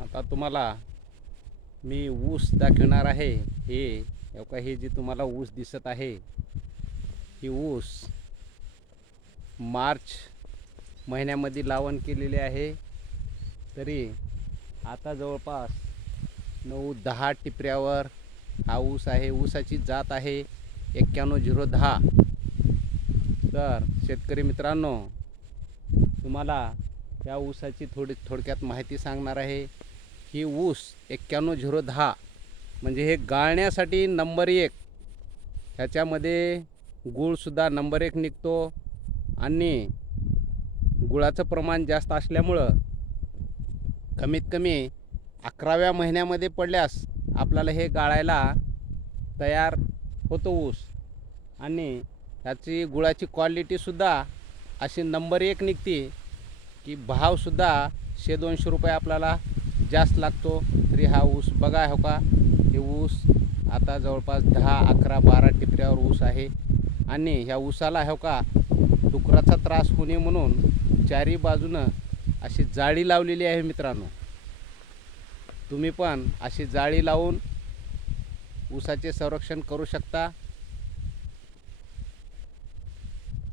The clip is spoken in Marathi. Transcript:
आता तुम्हाला मी ऊस दाखवणार आहे. हे का हे जे तुम्हाला ऊस दिसत आहे ही ऊस मार्च महिन्यामध्ये लावण केलेले आहे. तरी आता जवळपास नऊ दहा टिपऱ्यावर हा ऊस आहे. ऊसाची जात आहे एक्क्याण्णव झिरो दहा. तर शेतकरी मित्रांनो तुम्हाला या ऊसाची थोडी थोडक्यात माहिती सांगणार आहे. ही ऊस एक्क्याण्णव झिरो दहा म्हणजे हे गाळण्यासाठी नंबर एक. ह्याच्यामध्ये गूळसुद्धा नंबर एक निघतो आणि गुळाचं प्रमाण जास्त असल्यामुळं कमीत कमी अकराव्या महिन्यामध्ये पडल्यास आपल्याला हे गाळायला तयार होतो ऊस. आणि ह्याची गुळाची क्वालिटीसुद्धा अशी नंबर एक निघते की भावसुद्धा शे दोनशे रुपये आपल्याला जास्त लागतो तरी हा ऊस बघा हो का? हे ऊस आता जवळपास दहा अकरा बारा टिपऱ्यावर ऊस आहे. आणि ह्या ऊसाला हो का? डुकराचा त्रास होऊ नये म्हणून चारी बाजूनं अशी जाळी लावलेली आहे मित्रांनो. तुम्ही पण अशी जाळी लावून ऊसाचे संरक्षण करू शकता.